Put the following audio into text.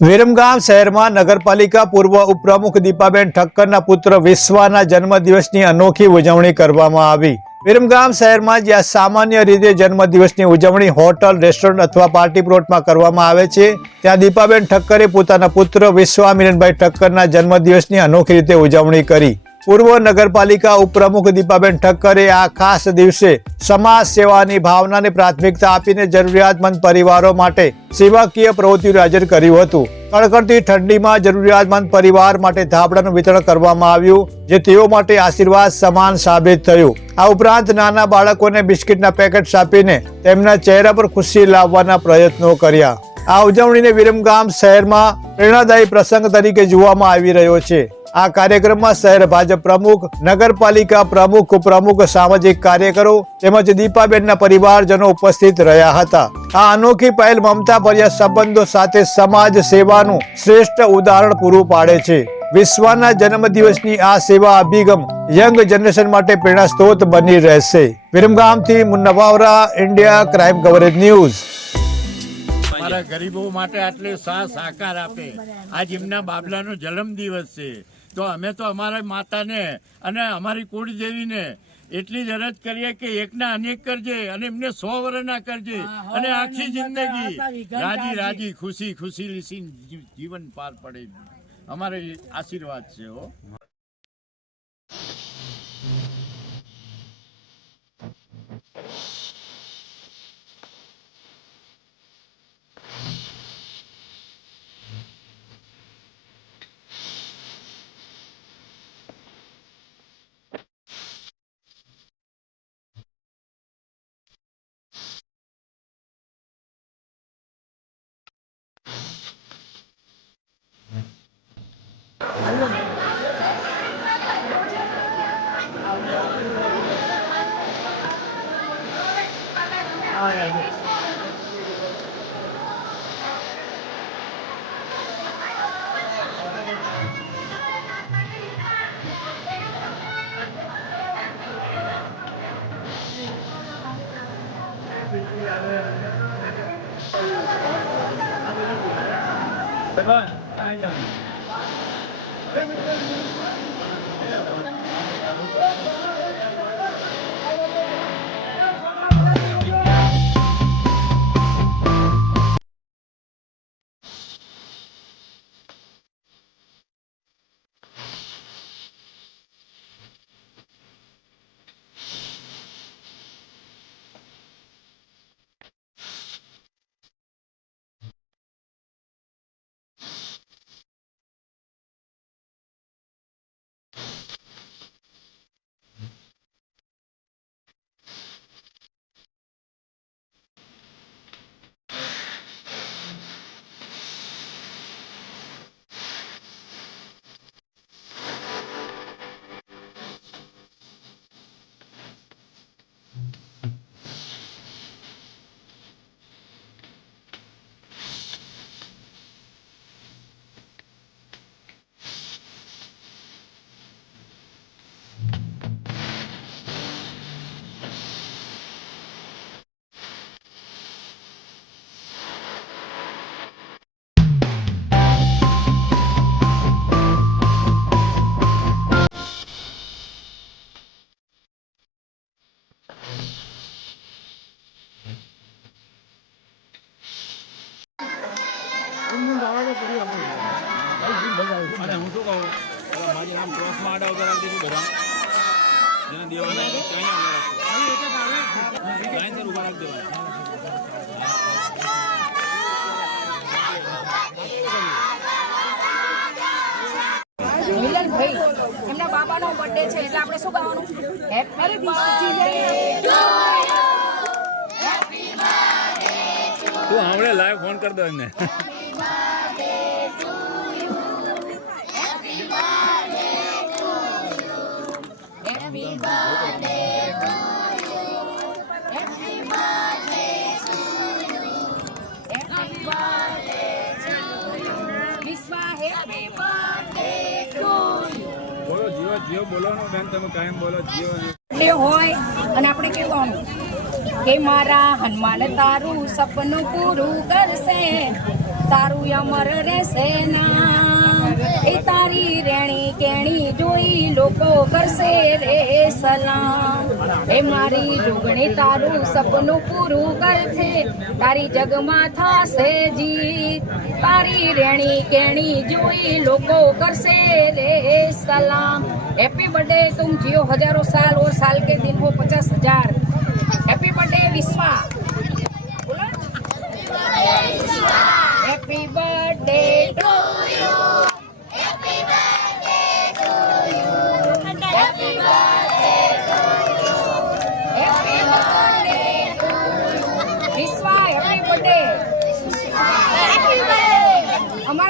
વિરમગામ શહેરમાં નગરપાલિકા પૂર્વ ઉપપ્રમુખ દીપાબેન ઠક્કરના પુત્ર વિશ્વાના જન્મદિવસની અનોખી ઉજવણી કરવામાં આવી। વિરમગામ શહેરમાં જ્યાં સામાન્ય રીતે જન્મદિવસની ઉજવણી હોટલ, રેસ્ટોરન્ટ અથવા પાર્ટી પ્લોટમાં કરવામાં આવે છે, ત્યાં દીપાબેન ઠક્કરે પોતાના પુત્ર વિશ્વા મિલનભાઈ ઠક્કરના જન્મદિવસની અનોખી રીતે ઉજવણી કરી। પૂર્વ નગરપાલિકા ઉપપ્રમુખ દીપાબેન ઠક્કરે આ ખાસ દિવસે સમાજ સેવાની ભાવનાને પ્રાથમિકતા આપીને જરૂરિયાતમંદ પરિવારો માટે સેવાકીય પ્રવૃત્તિઓ હાજર કર્યું હતું। કડકડતી ઠંડીમાં જરૂરિયાતમંદ પરિવાર માટે ધાબળાનું વિતરણ કરવામાં આવ્યું, જે તેઓ માટે આશીર્વાદ સમાન સાબિત થયું। આ ઉપરાંત નાના બાળકોને બિસ્કિટના પેકેટ્સ આપીને તેમના ચહેરા પર ખુશી લાવવાના પ્રયત્નો કર્યા। આ ઉજવણીને વિરમગામ શહેરમાં પ્રેરણાદાયી પ્રસંગ તરીકે જોવામાં આવી રહ્યો છે। આ કાર્યક્રમમાં શહેર ભાજપ પ્રમુખ, નગરપાલિકા પ્રમુખ, ઉપપ્રમુખ, સામાજિક કાર્યકરો તેમજ દીપાબેનના પરિવારજનો ઉપસ્થિત રહ્યા હતા। આ અનોખી પહેલ મમતા ભર્યા સંબંધો સાથે સમાજ સેવાનું શ્રેષ્ઠ ઉદાહરણ પૂરું પાડે છે। વિશ્વાના જન્મદિવસની આ સેવા અભિગમ યંગ જનરેશન માટે પ્રેરણા સ્ત્રોત બની રહેશે। વિરમગામથી Munna Vavra, India crime coverage news. અમારા ગરીબો માટે આટલે સાથ સાકાર આપે। આજ એમના બાબલાનો જન્મદિવસ છે, તો અમે તો અમારા માતાને અને અમારી કુળદેવીને એટલી જ અરજ કરીએ કે એકના અનેક કરજે અને એમને 100 વર્ષના કરજે અને આખી જિંદગી રાજી રાજી ખુશી ખુશી લીસી જીવન પાર પડે। અમારે આશીર્વાદ છે હો। અને હું શું કહું, મારું નામ ક્રોસમાં આડા વગર રાખી દીધું બધા જેને દેવાના ત્યાં ઉભા રાખી દેવાના। મિલનભાઈ એમના બાબાનો બર્થડે છે એટલે આપણે શું ગાવાનું? Happy birthday to you, happy birthday to you. તું હમણાં લાઈવ ફોન કરી દો એમને। બોલો જીવો જીવો બોલવાનું બેન, તમે કાયમ બોલો જીવો હોય અને આપણે કહેવાનું કે મારા હનુમાન તારું સપનું પૂરું કરશે। તારું અમર રહેશે નામ એ તારી રેણી કેણી જોઈ લોકો કરશે રે સલામ એ મારી જોગણી તારું સપનું પૂરું કરશે તારી જગમાં થશે જીત તારી રેણી કેણી જોઈ લોકો કરશે રે सलाम हैप्पी बर्थडे तुम जियो हजारों साल और साल के दिन हो 50,000 हैप्पी बर्थडे विश्वा हैप्पी बर्थडे टू यू